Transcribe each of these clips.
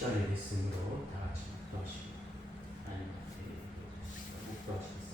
시간이 됐으므로 다 같이 묵도하시고 하나님한테 묵도하시겠습니다.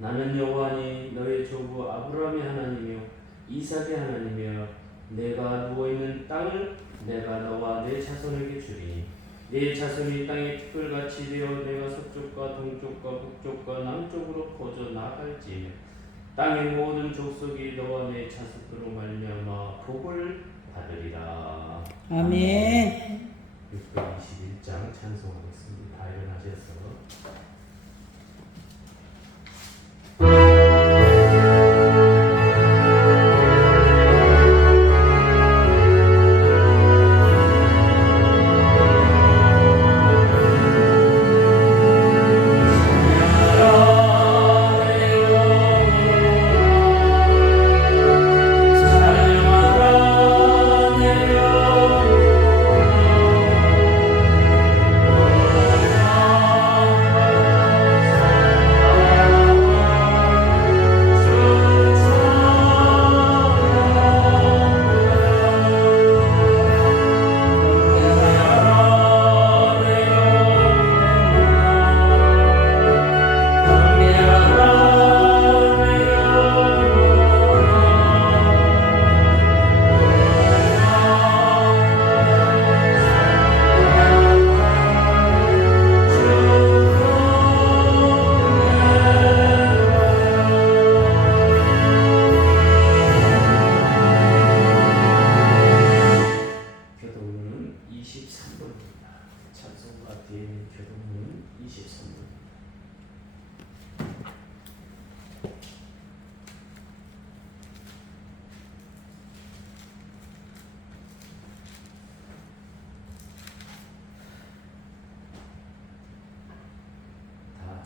나는 여호와니 너의 조부 아브라함의 하나님이요 이삭의 하나님이여 내가 누워있는 땅을 내가 너와 내 자손에게 주리니 네 자손이 땅의 티끌같이 되어 내가 서쪽과 동쪽과 북쪽과 남쪽으로 퍼져 나갈지며 땅의 모든 족속이 너와 내 자손으로 말미암아 복을 받으리라. 아멘. 621장 찬송하겠습니다. 다 일어나셔서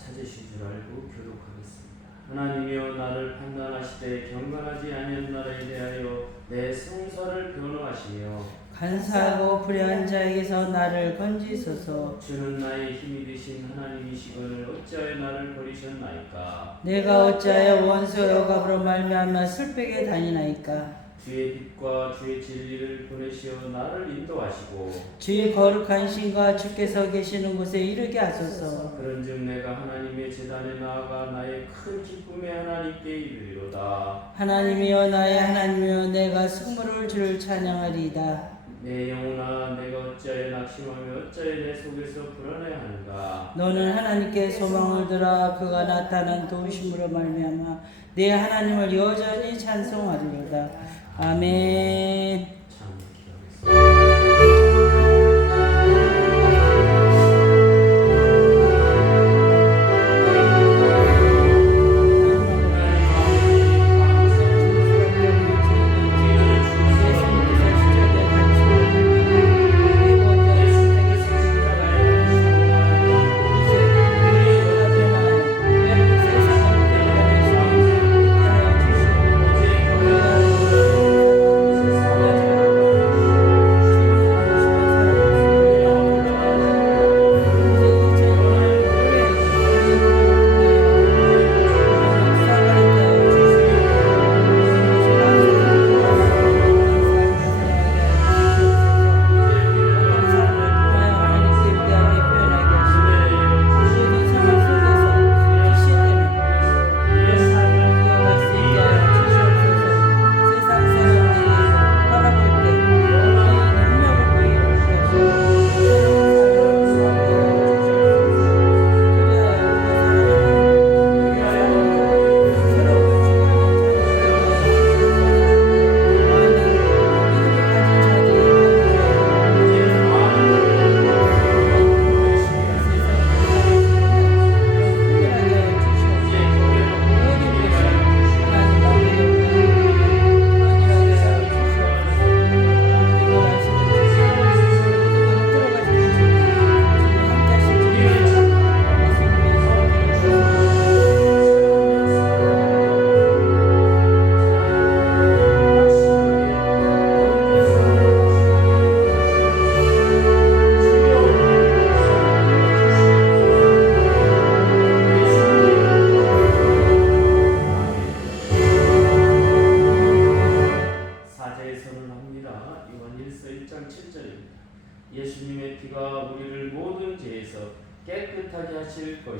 찾으실 줄 알고 교독하겠습니다. 하나님이여 나를 판단하시되 경건하지 아니한 나라에 대하여 내 성서를 변호하시며 간사하고 불의한 자에게서 나를 건지소서. 주는 나의 힘이 되신 하나님이시거늘 어찌하여 나를 버리셨나이까. 내가 어찌하여 원수의 억압으로 말미암아 슬프게 다니나이까. 주의 빛과 주의 진리를 보내시어 나를 인도하시고 주의 거룩한 신과 주께서 계시는 곳에 이르게 하소서. 그런즉 내가 하나님의 제단에 나아가 나의 큰 기쁨의 하나님께 이르리로다. 하나님이여 나의 하나님이여 내가 승무를 주를 찬양하리이다. 내 영혼아 내가 어찌하여 낙심하며 어찌하여 내 속에서 불안해하는가. 너는 하나님께 소망을 들어 그가 나타난 도우심으로 말미암아 내 하나님을 여전히 찬송하리로다. 아멘. 참 기도하겠습니다. 주시옵소서.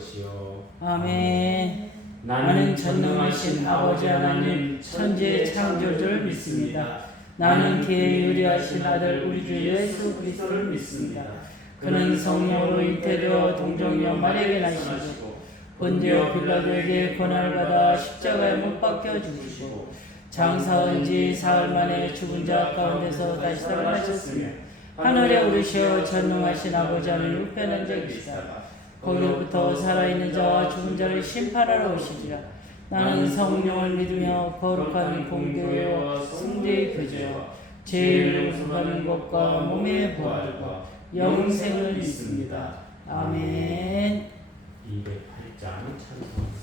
것이요. 아멘. 나는 전능하신 아버지 하나님 천지의 창조주를 믿습니다. 나는 그의 유리하신 아들 우리 주 예수 그리스도를 믿습니다. 그는 성령으로 잉태되어 동정녀 마리아에게 나시고 본디오 빌라도에게 고난을 받아 십자가에 못 박혀 죽으시고 장사한 지 사흘 만에 죽은 자 가운데서 다시 살아나셨으며 하늘에 오르시어 전능하신 아버지 하나님 우편한 적이시다. 거기로부터 살아있는 자와 죽은 자를 심판하러 오시리라. 나는 성령을 믿으며 거룩한 공교회와 성도의 교제와 죄를 용서받는 것과 몸의 부활과 영생을 믿습니다. 아멘. 208장 찬송합니다.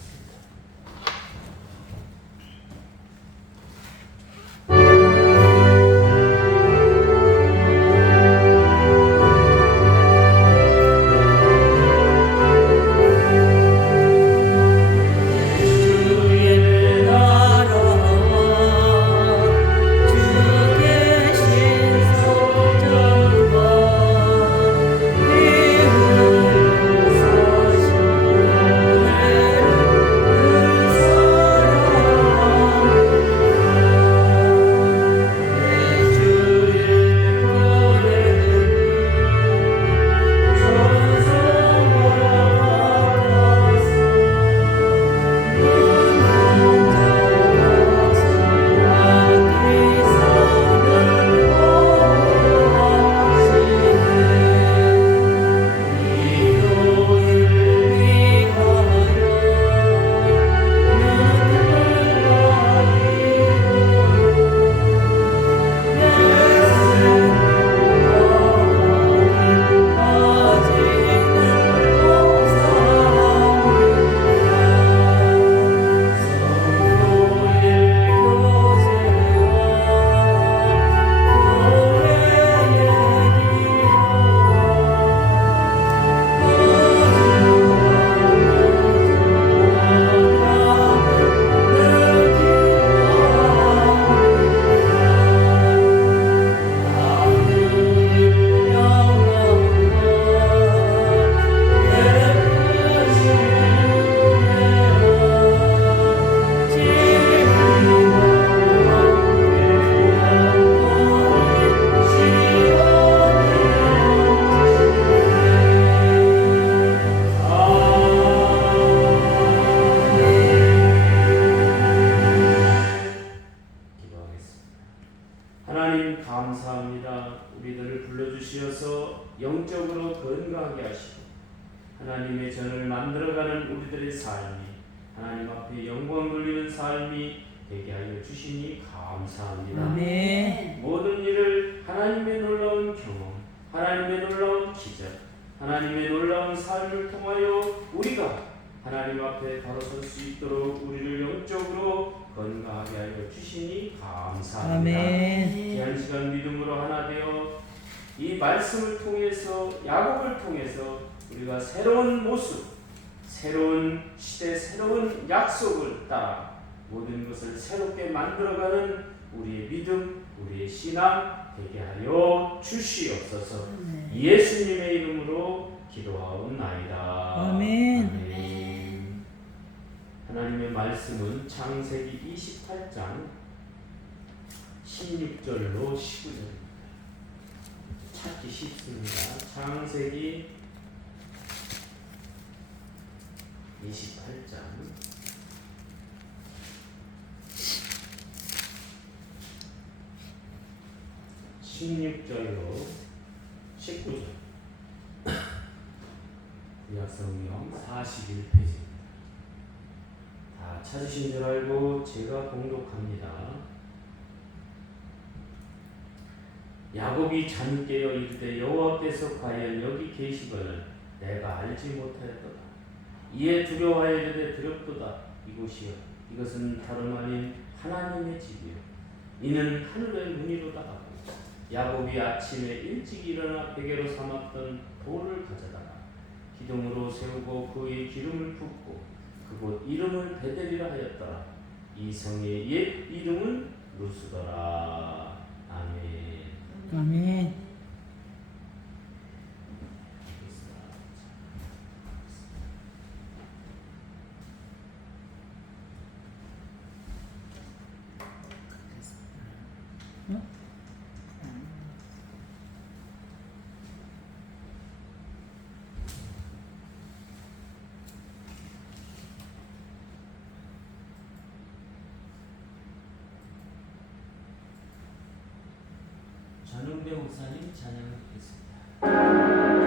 하나님 감사합니다. 우리들을 불러주시어서 영적으로 건강하게 하시고 하나님의 전을 만들어가는 우리들의 삶이 하나님 앞에 영광 돌리는 삶이 되게 하여 주시니 감사합니다. 아멘. 모든 일을 하나님의 놀라운 경험, 하나님의 놀라운 기적, 하나님의 놀라운 삶을 통하여 우리가 하나님 앞에 바로 설 수 있도록 우리를 영적으로 건강하게 하여 주시니 감사합니다. 아멘. 귀한 시간 믿음으로 하나 되어 이 말씀을 통해서 야곱을 통해서 우리가 새로운 모습, 새로운 시대, 새로운 약속을 따라 모든 것을 새롭게 만들어가는 우리의 믿음, 우리의 신앙 되게 하여 주시옵소서. 예수님의 이름으로 기도하옵나이다. 아멘. 아멘. 하나님의 말씀은 창세기 28장 16절로 19절입니다. 찾기 쉽습니다. 창세기 28장 16절로 19절. 구약성경 41페이지입니다. 다 찾으신 줄 알고 제가 봉독합니다. 야곱이 잠 깨어 이르되 여호와께서 과연 여기 계시거늘 내가 알지 못하였도다. 이에 두려워하여 이르되 두렵도다. 이곳이여 이것은 다름 아닌 하나님의 집이요 이는 하늘의 문이로다 하고 야곱이 아침에 일찍 일어나 베개로 삼았던 돌을 가져다가 기둥으로 세우고 그의 기름을 붓고 그곳 이름을 베델이라 하였더라. 이 성의 옛 이름은 루스더라. 아멘. 아멘. 전웅배 목사님 찬양을 듣겠습니다.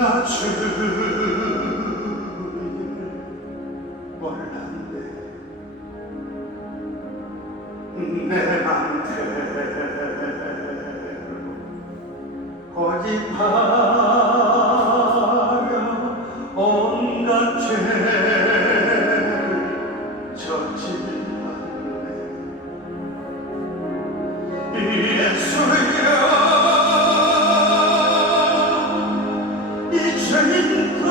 나 주님을 몰랐네 내 맘대로 고집하며 온갖 죄를 저질렀네 예수여 이제는 또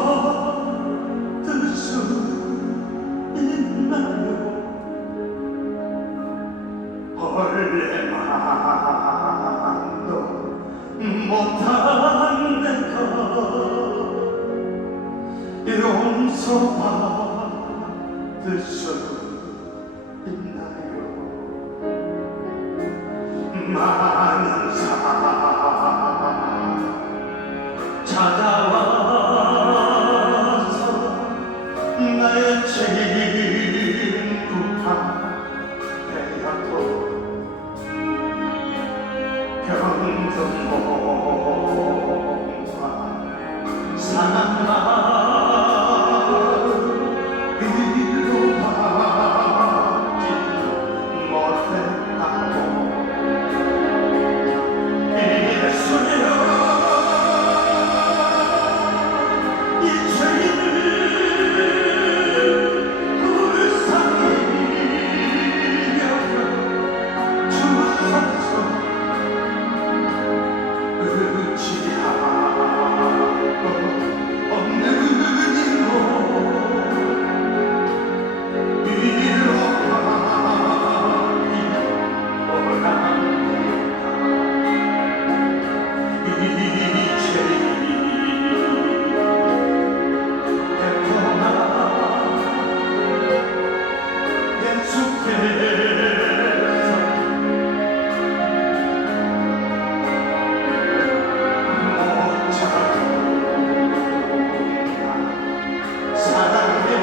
용서받을 수 있나요? 원래만도 못한 내가 용서받을 수 있나요? 많은 사람 찾아와서 나의 친구가 되어도 병든몸과 상한 마음 위로받지 못했다고 예수여 이 죄인을 불쌍히 여겨 주소서 의지하고 없는 이로 위로하기 원합니다 이 죄인 애통한 예수께서 못 참는다 사랑해서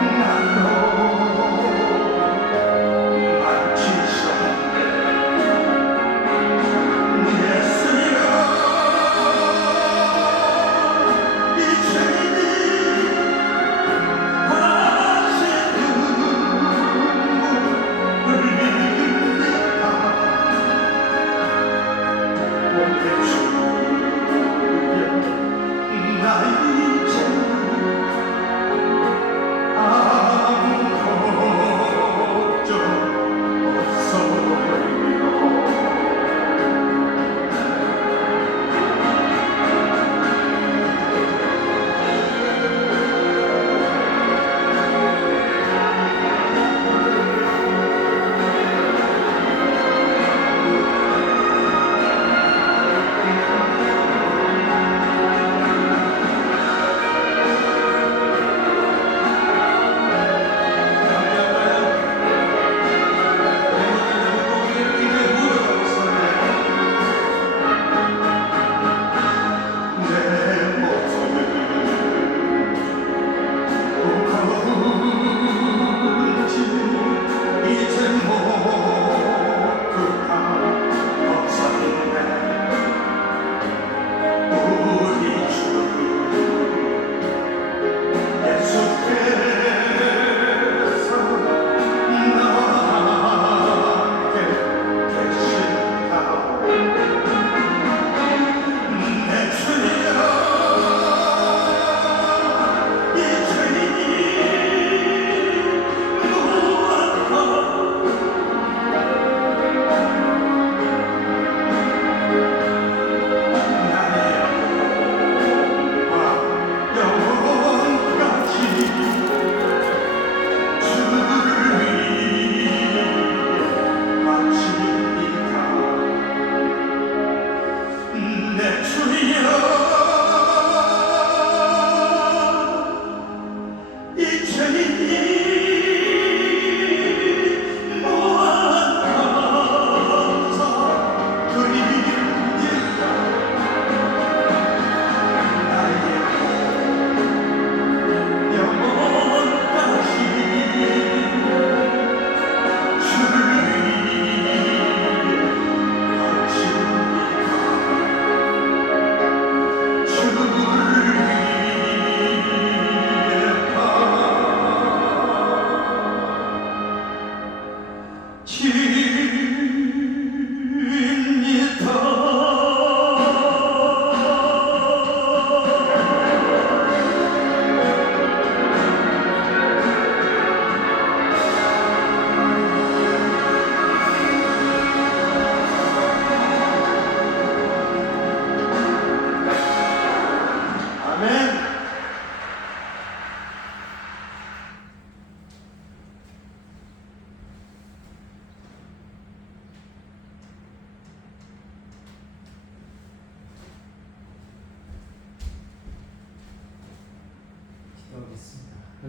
날로 만지셨네 예수여 이 죄인이 다시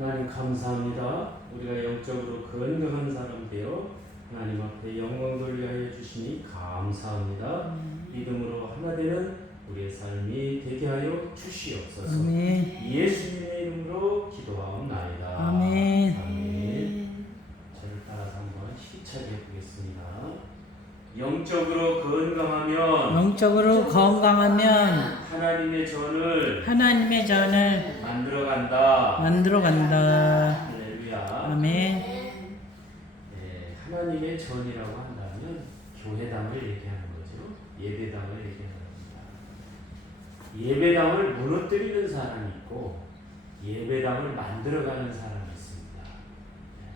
하나님 감사합니다. 우리가 영적으로 건강한 사람 되어 하나님 앞에 영광 돌려 하여 주시니 감사합니다. 믿음으로 하나 되는 우리의 삶이 되게 하여 주시옵소서. 아멘. 예수님의 이름으로 기도하옵나이다. 아멘. 아멘. 저를 따라서 한번 힘차게 해보겠습니다. 영적으로 건강하면 영적으로 건강하면 하나님의 전을 만들어간다. 할렐루야. 아멘. 네, 하나님의 전이라고 한다면 교회당을 얘기하는 거죠. 예배당을 얘기하는 겁니다. 예배당을 무너뜨리는 사람이 있고 예배당을 만들어가는 사람이 있습니다. 네.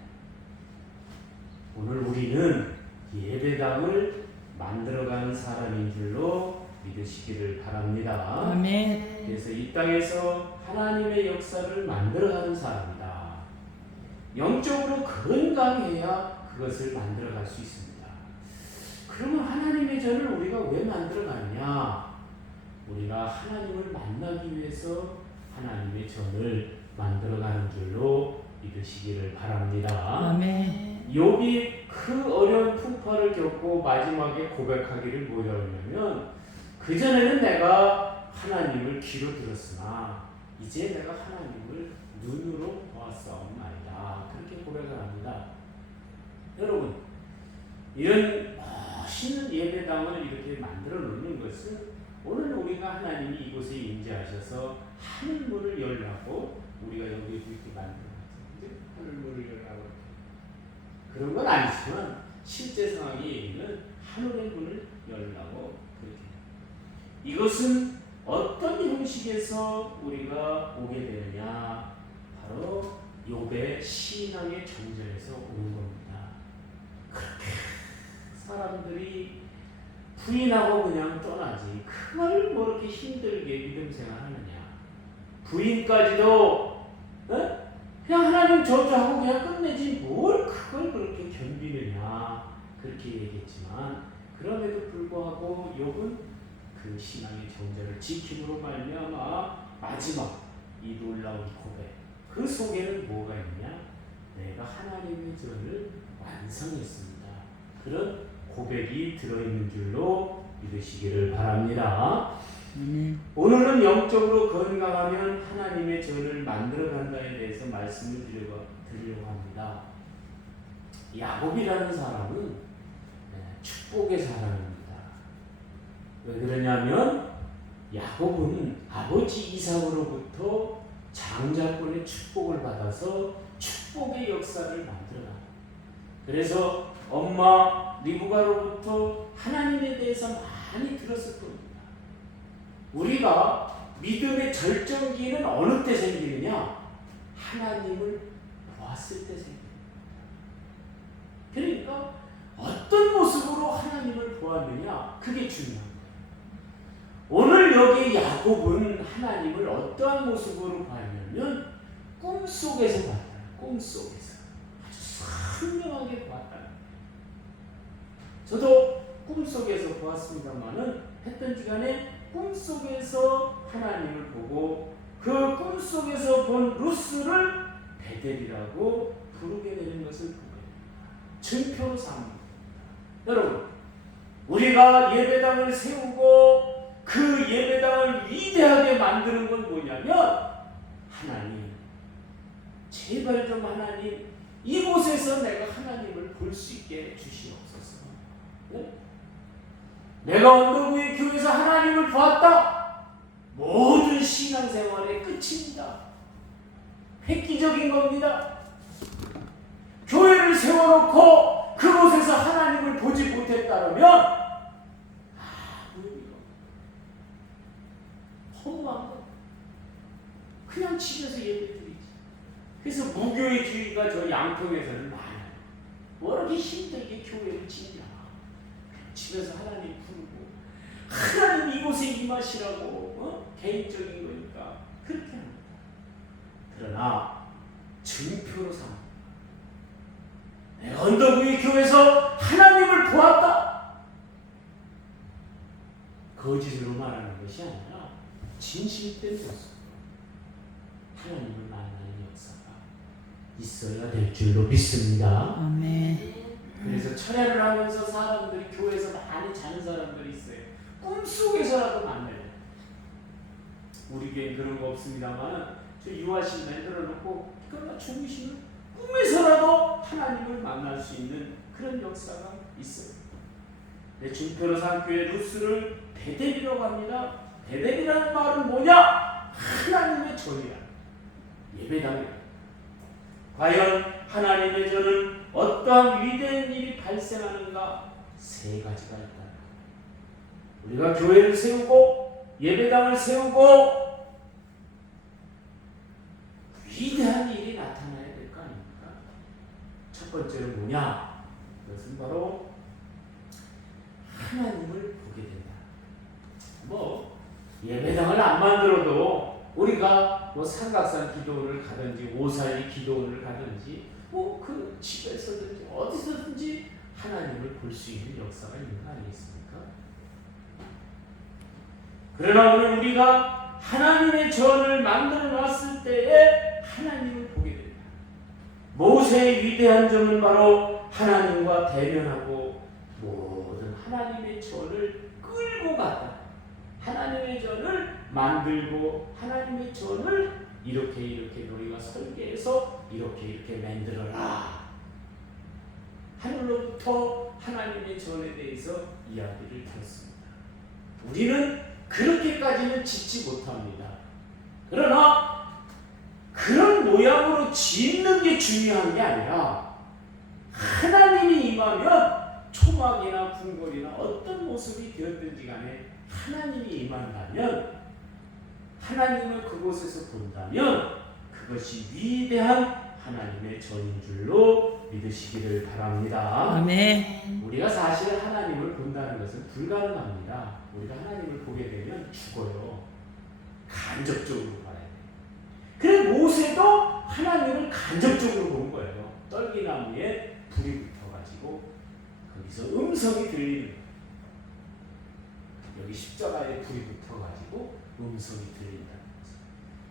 오늘 우리는 예배당을 만들어가는 사람인 줄로 믿으시기를 바랍니다. 아멘. 그래서 이 땅에서 하나님의 역사를 만들어가는 사람이다. 영적으로 건강해야 그것을 만들어갈 수 있습니다. 그러면 하나님의 전을 우리가 왜 만들어가느냐? 우리가 하나님을 만나기 위해서 하나님의 전을 만들어가는 줄로 믿으시기를 바랍니다. 아멘. 욥이 그 어려운 풍파를 겪고 마지막에 고백하기를 뭐라고 하냐면 그전에는 내가 하나님을 귀로 들었으나 이제 내가 하나님을 눈으로 보았사옵나이다. 그렇게 고백을 합니다. 여러분, 이런 멋있는 예배당을 이렇게 만들어 놓는 것은 오늘 우리가 하나님이 이곳에 임재하셔서 하늘문을 열라고 우리가 여기 이렇게 만들어놨죠. 하늘문을 열라고 그런 건 아니지만 실제 상황의 얘기는 하늘의 문을 열라고 그렇게 이것은 어떤 형식에서 우리가 오게 되느냐? 바로 욥의 신앙의 전쟁에서 오는 겁니다. 그렇게 사람들이 부인하고 그냥 떠나지 그걸 뭐 이렇게 힘들게 믿음 생활하느냐? 부인까지도 그냥 하나님 저주하고 그냥 끝내지 뭘 그걸 그렇게 견디느냐? 그렇게 얘기했지만 그럼에도 불구하고 욥은 그 신앙의 정절을 지킴으로 말미암아 마지막 이 놀라운 고백 그 속에는 뭐가 있냐? 내가 하나님의 전을 완성했습니다. 그런 고백이 들어있는 줄로 믿으시기를 바랍니다. 오늘은 영적으로 건강하면 하나님의 전을 만들어간다에 대해서 말씀을 드리려고 합니다. 야곱이라는 사람은 축복의 사람입니다. 왜 그러냐면 야곱은 아버지 이삭으로부터 장자권의 축복을 받아서 축복의 역사를 만들어요. 그래서 엄마 리브가로부터 하나님에 대해서 많이 들었을 겁니다. 우리가 믿음의 절정기는 어느 때 생기느냐? 하나님을 보았을 때 생깁니다. 그러니까 어떤 모습으로 하나님을 보았느냐? 그게 중요한 거예요. 오늘 여기 야곱은 하나님을 어떠한 모습으로 봤냐면 꿈속에서 봤다. 꿈속에서 아주 선명하게 봤다. 저도 꿈속에서 보았습니다만은 했던 시간에 꿈속에서 하나님을 보고 그 꿈속에서 본 루스를 베델이라고 부르게 되는 것을 보게 됩니다. 증표로 삼습니다. 여러분, 우리가 예배당을 세우고 그 예배당을 위대하게 만드는 건 뭐냐면 하나님, 제발 좀 하나님 이곳에서 내가 하나님을 볼 수 있게 주시옵소서. 네? 내가 언덕 위의 교회에서 하나님을 보았다. 모든 신앙생활의 끝입니다. 획기적인 겁니다. 교회를 세워놓고 그곳에서 하나님을 보지 못했다면 허무한 거. 그냥 집에서 예배드리지. 그래서 무교회주의가 저 양평에서는 많아요. 뭐 이렇게 힘들게 교회를 지냐. 집에서 하나님 부르고 하나님 이곳에 임하시라고 개인적인 거니까 그렇게 합니다. 그러나 증표로 삼아 내가 언덕 위의 교회에서 하나님을 보았다. 거짓으로 말하는 것이 아니라 진실된 모습 하나님을 만나는 역사가 있어야 될 줄로 믿습니다. 아멘. 그래서 철야를 하면서 사람들이 교회에서 많이 자는 사람들이 있어요. 꿈속에서라도 만나요. 우리 교회는 그런 거 없습니다만 저 유아실 만들어 놓고 그러나 주무시는 꿈에서라도 하나님을 만날 수 있는 그런 역사가 있어요. 네, 중표로 산교회 루스를 베델이라고 합니다. 베델이라는 말은 뭐냐? 하나님의 전이라. 예배당이라. 과연 하나님의 전은 어떠한 위대한 일이 발생하는가? 세 가지가 있다. 우리가 교회를 세우고 예배당을 세우고 위대한 일이 나타나야 될 거 아닙니까? 첫 번째로 뭐냐? 그것은 바로 하나님을 보게 된다. 뭐 예배당을 안 만들어도 우리가 뭐 삼각산 기도원을 가든지 오살리 기도원을 가든지 뭐 그 집에서든지 어디서든지 하나님을 볼 수 있는 역사가 있는 거 아니겠습니까? 그러나 오늘 우리가 하나님의 전을 만들어 놨을 때에 하나님을 보게 된다. 모세의 위대한 점은 바로 하나님과 대면하고 모든 하나님의 전을 끌고 갔다. 하나님의 전을 만들고 하나님의 전을 이렇게 너희가 설계해서 이렇게 만들어라. 하늘로부터 하나님의 전에 대해서 이야기를 들었습니다. 우리는 그렇게까지는 짓지 못합니다. 그러나 그런 모양으로 짓는 게 중요한 게 아니라 하나님이 임하면 초막이나 궁궐이나 어떤 모습이 되었든지 간에 하나님이 임한다면 하나님을 그곳에서 본다면 그것이 위대한 하나님의 전인 줄로 믿으시기를 바랍니다. 아멘. 우리가 사실 하나님을 본다는 것은 불가능합니다. 우리가 하나님을 보게 되면 죽어요. 간접적으로 봐야 돼요. 그래 모세도 하나님을 간접적으로 본 거예요. 떨기나무에 불이 붙어가지고 거기서 음성이 들리는 거예요. 여기 십자가에 불이 붙어가지고 음성이 들린다는 거죠.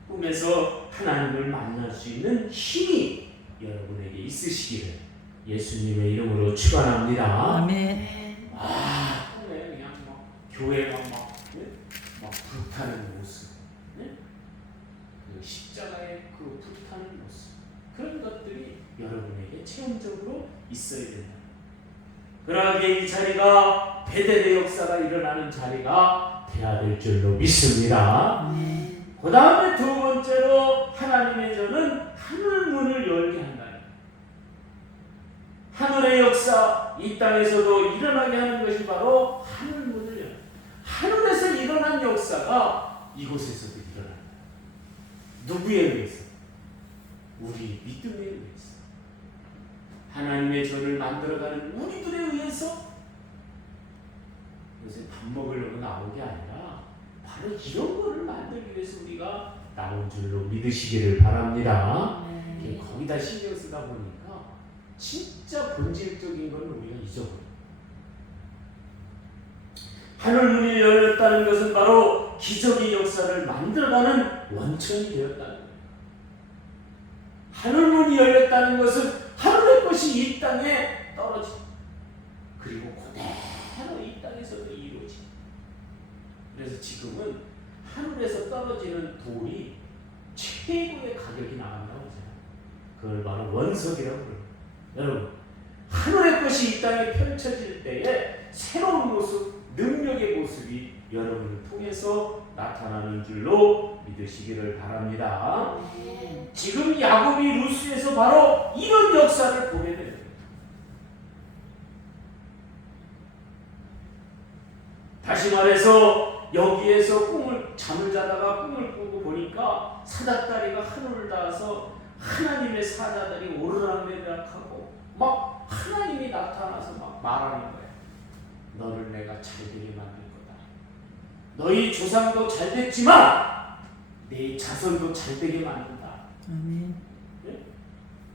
꿈에서 하나님을 만날 수 있는 힘이 여러분에게 있으시기를 예수님의 이름으로 축원합니다. 아멘. 꿈에 그냥 막 교회가 막 불타는 모습, 네? 그 십자가의 그 불타는 모습, 그런 것들이 여러분에게 체험적으로 있어야 된다. 그러하게 이 자리가 베델의 역사가 일어나는 자리가 되어야 될 줄로 믿습니다. 그 다음에 두 번째로 하나님의 전은 하늘 문을 열게 한다. 하늘의 역사, 이 땅에서도 일어나게 하는 것이 바로 하늘 문을 열다. 하늘에서 일어난 역사가 이곳에서도 일어난다. 누구에 의해서? 우리 믿음에 의해서. 하나님의 전을 만들어가는 우리들에 의해서. 요새 밥 먹으려고 나온 게 아니라 바로 이런 거를 만들기 위해서 우리가 나온 줄로 믿으시기를 바랍니다. 거기다 신경 쓰다 보니까 진짜 본질적인 건 우리가 잊어버려요. 하늘문이 열렸다는 것은 바로 기적의 역사를 만들어가는 원천이 되었다는 거예요. 하늘문이 열렸다는 것은 하늘의 것이 이 땅에 떨어지고 그리고 그대로 이 땅에서도 이루어지고. 그래서 지금은 하늘에서 떨어지는 돌이 최고의 가격이 나간다고 하잖아요. 그걸 바로 원석이라고 그래요. 여러분, 하늘의 것이 이 땅에 펼쳐질 때에 새로운 모습, 능력의 모습이 여러분을 통해서 나타나는 줄로 믿으시기를 바랍니다. 지금 야곱이 루스에서 바로 이런 역사를 보게 됩니다. 다시 말해서 여기에서 잠을 자다가 꿈을 꾸고 보니까 사닥다리가 하늘을 닿아서 하나님의 사자들이 오르락내리락하고 막 하나님이 나타나서 막 말하는 거예요. 너를 내가 잘되게 만들 거다. 너희 조상도 잘됐지만 내 자손도 잘되게 만든다. 아멘. 네?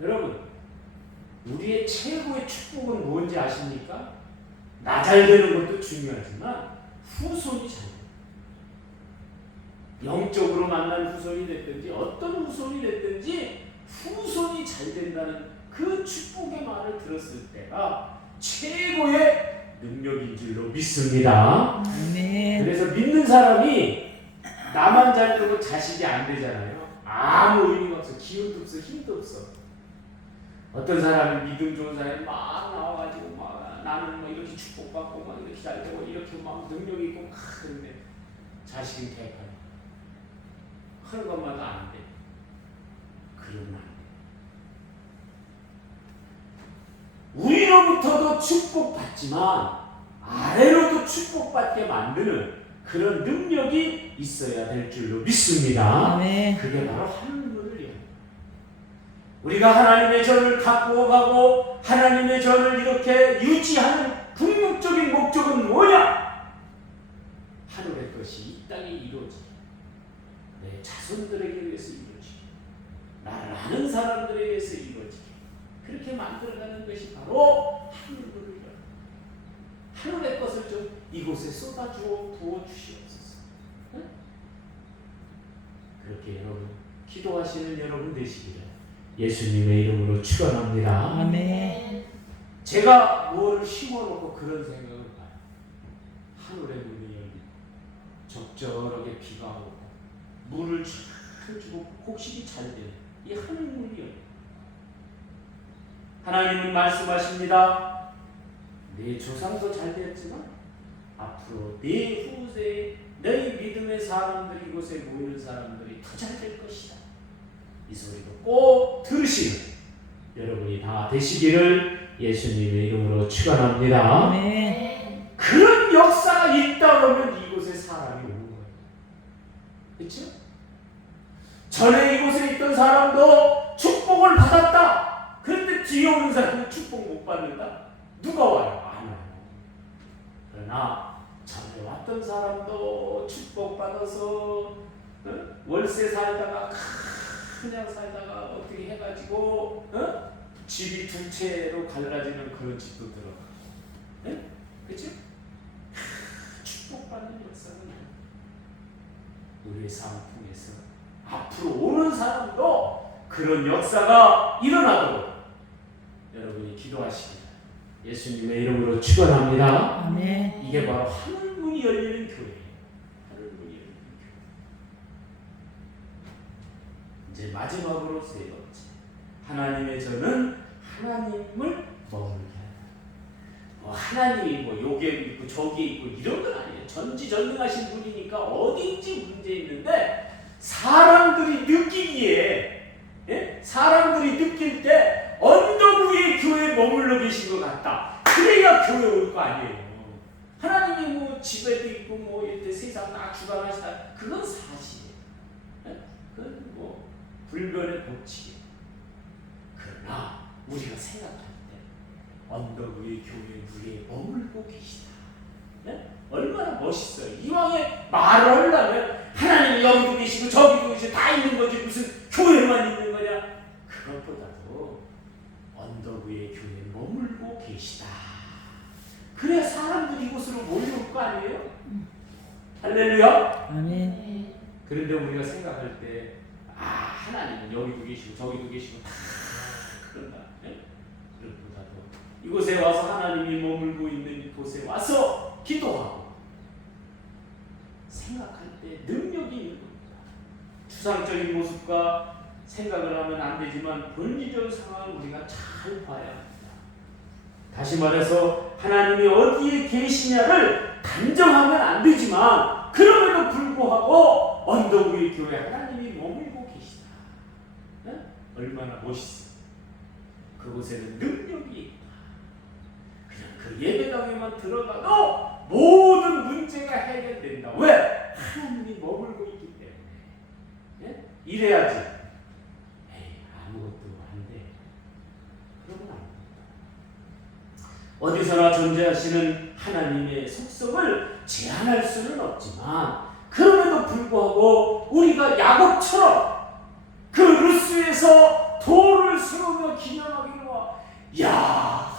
여러분, 우리의 최고의 축복은 뭔지 아십니까? 나 잘되는 것도 중요하지만 후손이 잘되는, 영적으로 만난 후손이 됐든지 어떤 후손이 됐든지 후손이 잘 된다는 그 축복의 말을 들었을 때가 최고의 능력인 줄로 믿습니다. 아멘. 그래서 믿는 사람이 나만 잘 되고 자식이 안 되잖아요. 아무 의미가 없어. 기운도 없어. 힘도 없어. 어떤 사람이 믿음 좋은 사람이 막 나와가지고 막 나는 뭐 이렇게 축복받고 막 이렇게 잘 되고 이렇게 막 능력이 있고 막 그런데 자식은 개판이야. 하는 것마다 안 돼. 그러면 안 돼. 위로부터도 축복받지만 아래로도 축복받게 만드는 그런 능력이 있어야 될 줄로 믿습니다. 아멘. 그게 바로 하늘문을 여. 우리가 하나님의 전을 갖고 가고 하나님의 전을 이렇게 유지하는 궁극적인 목적은 뭐냐? 하늘의 것이 이 땅에 이루어지게, 내 자손들에게 위해서 이루어지게, 나를 아는 사람들에 의해서 이루어지게, 그렇게 만들어가는 것이 바로 하늘문을 여. 하늘의 것을 좀 이곳에 쏟아주어 부어주시옵소서. 응? 그렇게 여러분 기도하시는 여러분 되시기를 예수님의 이름으로 축원합니다. 아멘. 제가 뭐를 심어놓고 그런 생각을 봐요. 하늘의 문이 열리고 적절하게 비가 오고 물을 잘 주고 곡식이 잘 되는 이 하늘 문이 열리고 하나님은 말씀하십니다. 네 조상도 잘 되었지만 앞으로 네 후세에 너희 믿음의 사람들이 이곳에 모이는 사람들이 더 잘 될 것이다. 이 소리도 꼭 들으시는 여러분이 다 되시기를 예수님의 이름으로 축원합니다. 아멘. 그런 역사가 있다 그러면 이곳에 사람이 오는 거예요. 그렇죠? 전에 이곳에 있던 사람도 축복을 받았다. 그런데 뒤에 오는 사람은 축복 못 받는다. 누가 와요? 안 와요. 그러나 전에 왔던 사람도 축복받아서 월세 살다가 그냥 살다가 어떻게 해가지고 집이 두 채로 갈라지는 그런 집도 들어가. 그렇죠? 축복받는 역사는 우리의 삶 통해서 앞으로 오는 사람도 그런 역사가 일어나도록 여러분이 기도하시길 예수님의 이름으로 축원합니다. 아멘. 이게 바로 하늘문이 열리는 교회예요. 하늘문이 열리는 교회. 이제 마지막으로 세 번째, 하나님의 전은 하나님을 머물게 하라. 하나님이 뭐 여기에 있고 저기에 있고 이런 건 아니에요. 전지전능하신 분이니까 어딘지 문제 있는데 사람들이 느끼기에, 사람들이 느낄 때 언덕 위에 교회에 머물러 계신 것 같다. 그래야 교회 올 거 아니에요. 하나님이 뭐 집에도 있고 뭐 이때 세상 다 주관하시다. 그건 사실이에요. 그건 뭐 불변의 법칙이에요. 그러나 우리가 생각할 때 언덕 위에 교회 위에 머물고 계시다. 얼마나 멋있어요. 이왕에 말을 하려면 하나님이 여기도 계시고 저기도 계시고 다 있는 거지 무슨 교회만 있는 거냐. 그것보다도 언덕 위에 교회에 머물고 계시다. 그래야 사람들이 이곳으로 몰려올 거 아니에요? 할렐루야. 아멘. 그런데 우리가 생각할 때 하나님은 여기도 계시고 저기도 계시고 다 그런다. 그것보다도 이곳에 와서 하나님이 머물고 있는 이곳에 와서 기도하고 생각할 때 능력이 있는 겁니다. 추상적인 모습과 생각을 하면 안 되지만 본질적인 상황을 우리가 잘 봐야 합니다. 다시 말해서 하나님이 어디에 계시냐를 단정하면 안 되지만 그럼에도 불구하고 언덕 위의 교회 하나님이 머물고 계시다. 얼마나 멋있어. 그곳에는 능력이 있다. 그냥 그 예배당에만 들어가도 모든 문제가 해결된다. 왜? 하나님이 머물고 있기 때문에. 이래야지. 아무것도 안 돼. 그러면 안 된다. 어디서나 존재하시는 하나님의 속성을 제한할 수는 없지만 그럼에도 불구하고 우리가 야곱처럼 그 루스에서 돌을 세우며 기념하기로 야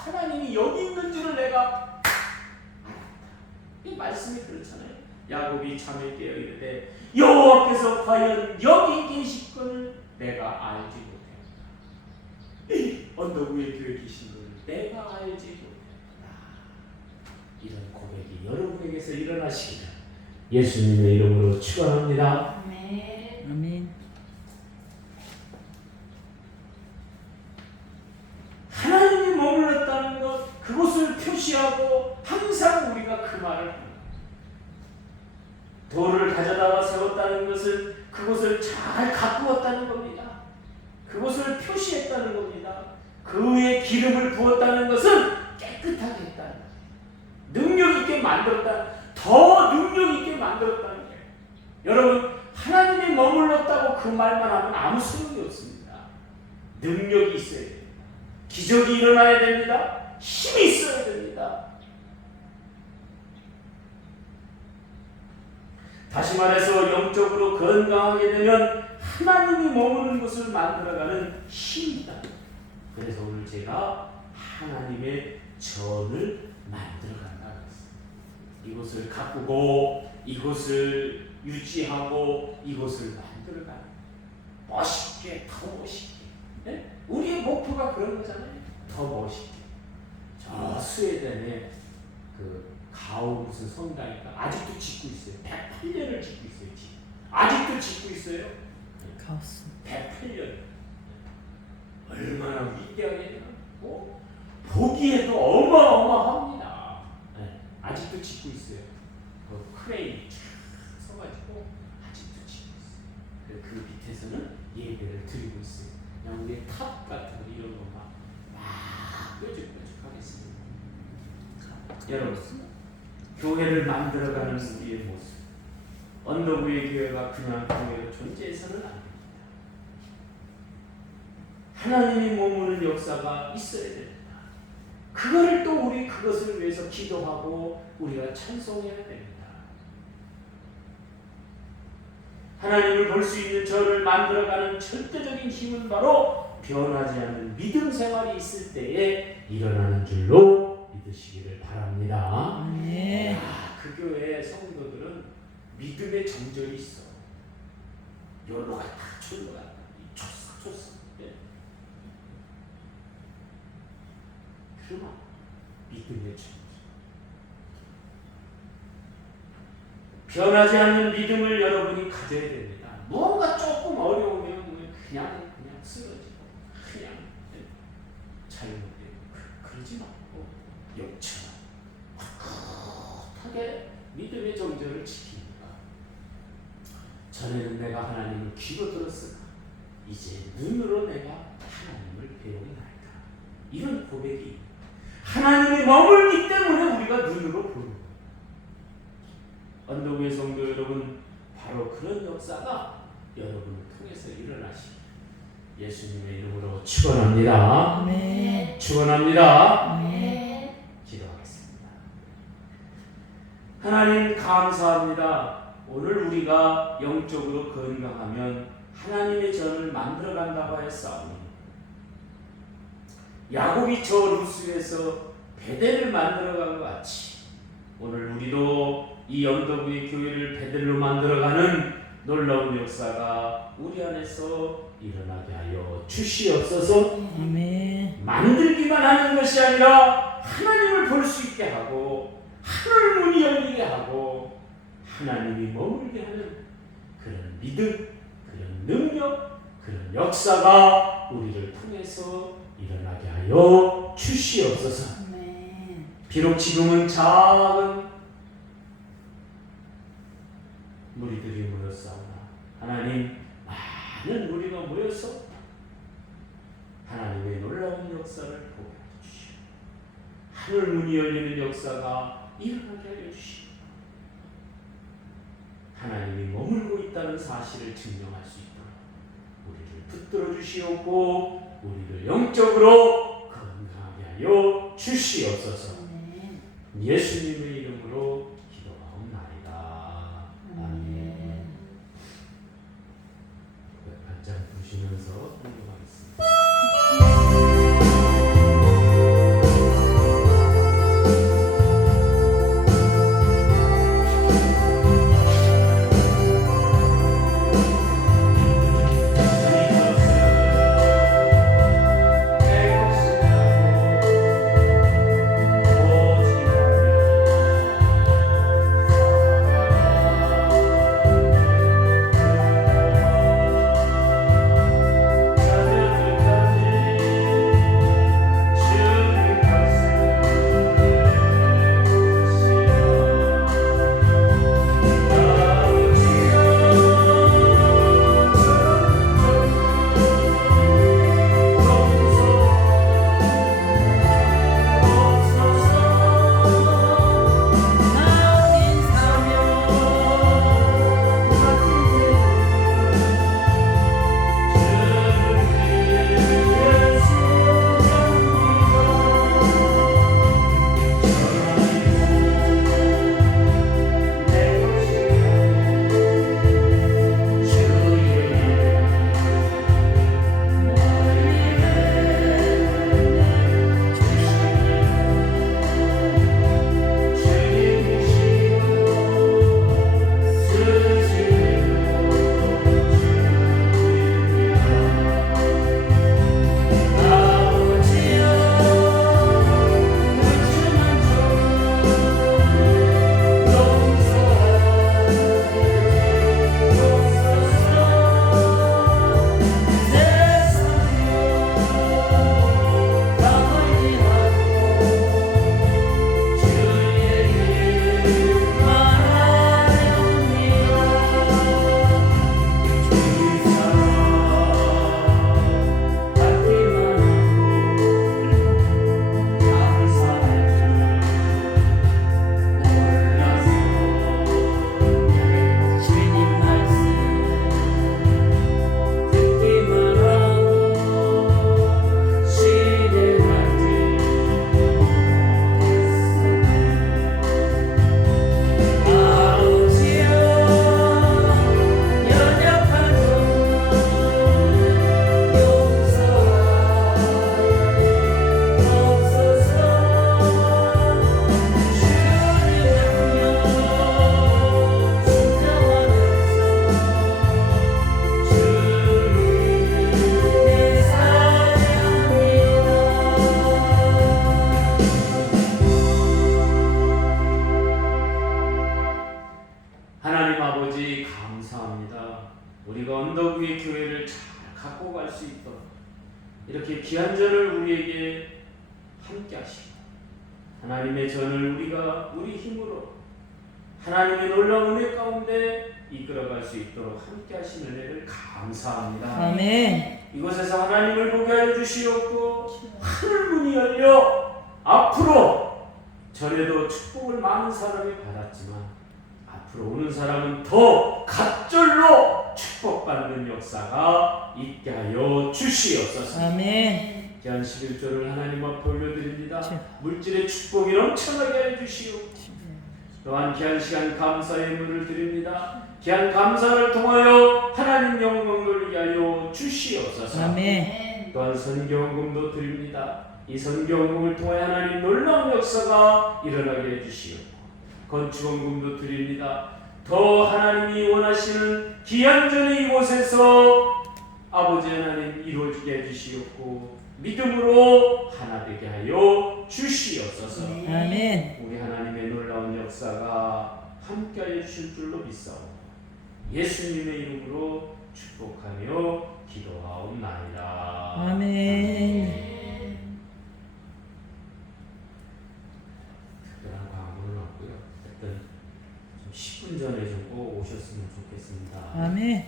하나님이 여기 있는지를 내가 알았다. 이 말씀이 그렇잖아요. 야곱이 잠에 깨어 이르되 여호와께서 과연 여기 계실 것을 내가 알지 못했다. 언덕 위에 교회 계신 분을 내가 알지 못했다. 이런 고백이 여러분에게서 일어나시기를 예수님의 이름으로 축원합니다. 아멘. 하나님이 머물렀다는 것, 그것을 표시하고 항상 우리가 그 말을 합니다. 돌을 가져다가 세웠다는 것은 그것을 잘 가꾸었다는 겁니다. 그것을 표시했다는 겁니다. 그 위에 기름을 부었다는 것은 깨끗하게 했다는 거예요. 능력 있게 만들었다. 더 능력 있게 만들었다는 거예요. 여러분, 하나님이 머물렀다고 그 말만 하면 아무 소용이 없습니다. 능력이 있어야 됩니다. 기적이 일어나야 됩니다. 힘이 있어야 됩니다. 다시 말해서 영적으로 건강하게 되면 하나님이 머무는 곳을 만들어가는 힘이다. 그래서 오늘 제가 하나님의 전을 만들어간다고 했습니다. 이곳을 가꾸고 이곳을 유지하고 이곳을 만들어가는, 멋있게, 더 멋있게. 네? 우리의 목표가 그런 거잖아요. 더 멋있게. 저 스웨덴에 그 가오 무슨 성당인가 아직도 짓고 있어요. 108년을 짓고 있어요. 지금. 아직도 짓고 있어요. 가오스. 108년. 얼마나 위대하게 보기에도 어마어마합니다. 네, 아직도 짓고 있어요. 그 크레인이 쫙 서가지고 아직도 짓고 있어요. 그 밑에서는 예배를 드리고 있어요. 그냥 우리의 탑 같은 거 이런 거 막 뾰족뾰족하겠습니다. 여러분, 교회를 만들어가는 우리의 모습. 언덕 위의 교회가 그냥 교회로 존재해서는 안 됩니다. 하나님이 머무는 역사가 있어야 됩니다. 그거를 또 우리 그것을 위해서 기도하고 우리가 찬송해야 됩니다. 하나님을 볼 수 있는 저를 만들어가는 절대적인 힘은 바로 변하지 않는 믿음 생활이 있을 때에 일어나는 줄로 믿으시기를 바랍니다. 네. 그 교회 성도들은 믿음의 정절이 있어. 여기로 갔다 저기로 갔다 쳤어. 네. 그러나 믿음의 정절. 변하지 않는 믿음을 여러분이 가져야 됩니다. 무언가 조금 어려우면 그냥 쓰러지고 그냥 잘못되고 그러지 말고 역처럼 꿋꿋하게 믿음의 정절을 지킵니다. 전에는 내가 하나님을 귀로 들었으나 이제 눈으로 내가 하나님을 배우나이다. 이런 고백이 하나님이 머물기 때문에 우리가 눈으로 보는 거예요. 언덕 위의 성도 여러분, 바로 그런 역사가 여러분을 통해서 일어나시기 예수님의 이름으로 축원합니다. 아멘. 축원합니다. 아멘. 기도하겠습니다. 하나님 감사합니다. 오늘 우리가 영적으로 건강하면 하나님의 전을 만들어간다고 하였사오니 야곱이 저 루스에서 베델을 만들어간 것 같이 오늘 우리도 이 언덕 위의 교회를 베델로 만들어가는 놀라운 역사가 우리 안에서 일어나게 하여 주시옵소서. 아멘. 만들기만 하는 것이 아니라 하나님을 볼 수 있게 하고 하늘 문이 열리게 하고 하나님이 머물게 하는 그런 믿음, 그런 능력, 그런 역사가 우리를 통해서 일어나게 하여 주시옵소서. 아멘. 비록 지금은 작은 무리들이 모였사오나 하나님, 많은 무리가 모여서 하나님의 놀라운 역사를 보게 해주시오. 하늘 문이 열리는 역사가 일어나게 하여 주시오. 하나님이 머물고 있다는 사실을 증명할 수 있도록 우리를 붙들어 주시옵고 우리를 영적으로 건강하게 하여 주시옵소서. 예수님의 이름으로 기도하옵나이다. 아멘. 한장 부시면서 공부하겠습니다. 이렇게 귀한 전을 우리에게 함께 하시고 하나님의 전을 우리가 우리 힘으로 하나님의 놀라운 은혜 가운데 이끌어갈 수 있도록 함께 하신 은혜를 감사합니다. 아멘. 이곳에서 하나님을 보게 하여 주시옵고 하늘 문이 열려 앞으로 전에도 축복을 많은 사람이 받았지만 앞으로 오는 사람은 더 갑절로 축복받는 역사가 있게 하여 주시옵소서. 아멘. 귀한 11조를 하나님 앞에 올려드립니다. 주. 물질의 축복이 넘쳐나게 하여 주시옵고 또한 귀한 시간 감사의 물을 드립니다. 귀한 감사를 통하여 하나님 영광 돌리게 하여 주시옵소서. 아멘. 또한 선교헌금도 드립니다. 이 선교헌금을 통해 하나님 놀라운 역사가 일어나게 해주시옵고 건축헌금도 드립니다. 더 하나님이 원하시는 귀한 전이 이곳에서 아버지 하나님 이루어지게 해주시옵고 믿음으로 하나 되게 하여 주시옵소서. 아멘. 우리 하나님의 놀라운 역사가 함께하여 주실 줄로 믿사옵고 예수님의 이름으로 축복하며 기도하옵나이다. 아멘. 특별한 광고는 없고요. 하여튼 좀 10분 전에 좀 꼭 오셨으면 좋겠습니다. 아멘.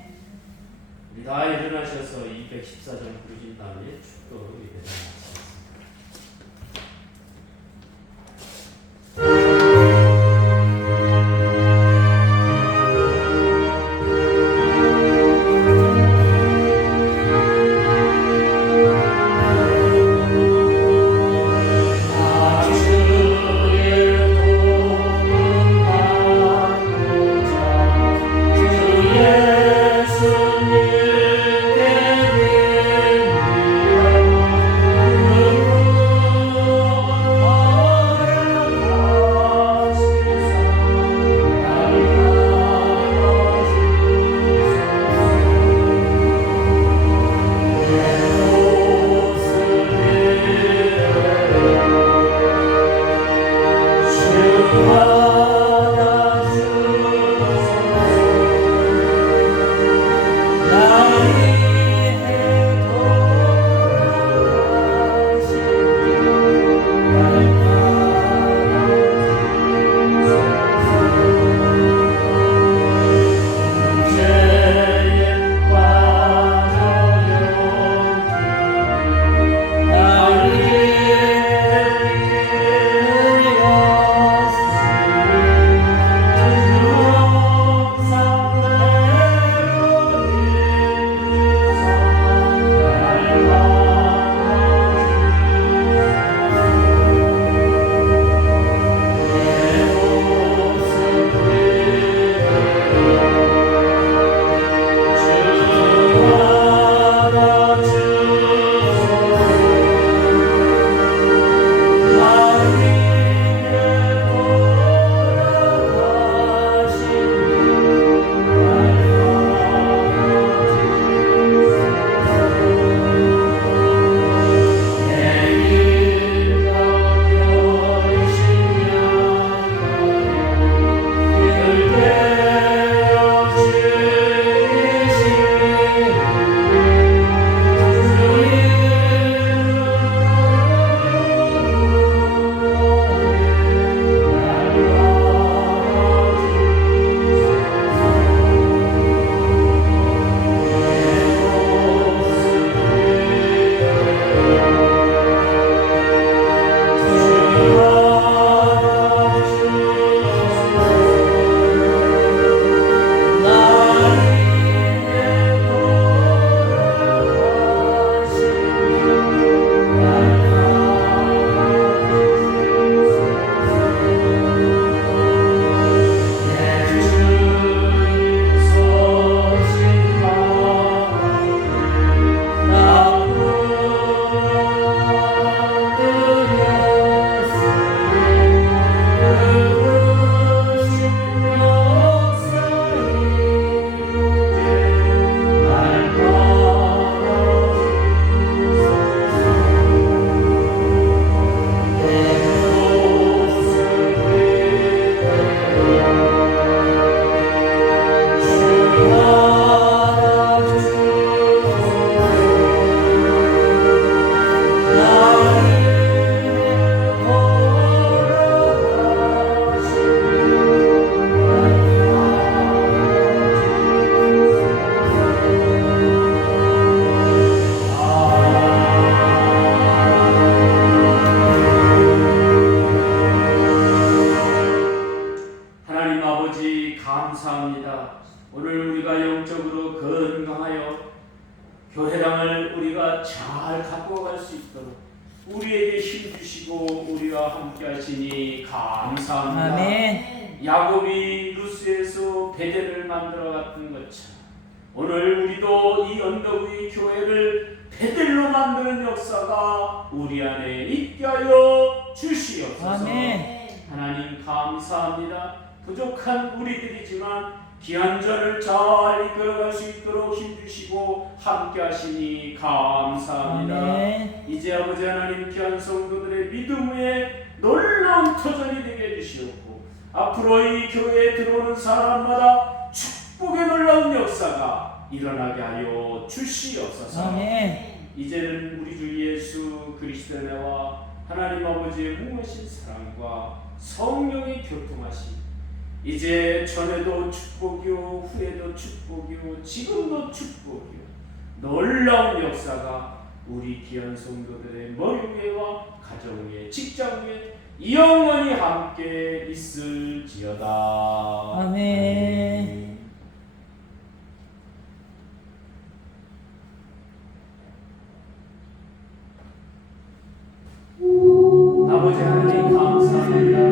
우리 다 일어나셔서 214장 부르신 다음에 축도로 예배드리겠습니다. 예수님께 우리에게 힘 주시고 우리와 함께 하시니 감사합니다. 아멘. 야곱이 루스에서 베델을 만들어 갔던 것처럼 오늘 우리도 이 언덕 위 교회를 베델로 만드는 역사가 우리 안에 있게 하여 주시옵소서. 아멘. 하나님 감사합니다. 부족한 우리들이지만 귀한 전을 잘 이끌어갈 수 있도록 힘주시고 함께 하시니 감사합니다. 아멘. 이제 아버지 하나님 귀한 성도들의 믿음 위에 놀라운 터전이 되게 해주시옵고 앞으로 이 교회에 들어오는 사람마다 축복의 놀라운 역사가 일어나게 하여 주시옵소서. 아멘. 이제는 우리 주 예수 그리스도의 은혜와 하나님 아버지의 무하신 사랑과 성령의 교통하심 이제 전에도 축복이요 후에도 축복이요 지금도 축복이요 놀라운 역사가 우리 귀한 성도들의 머리 위에와 가정 위에 직장 위에 영원히 함께 있을지어다. 아멘. 아버지 하나님 감사합니다.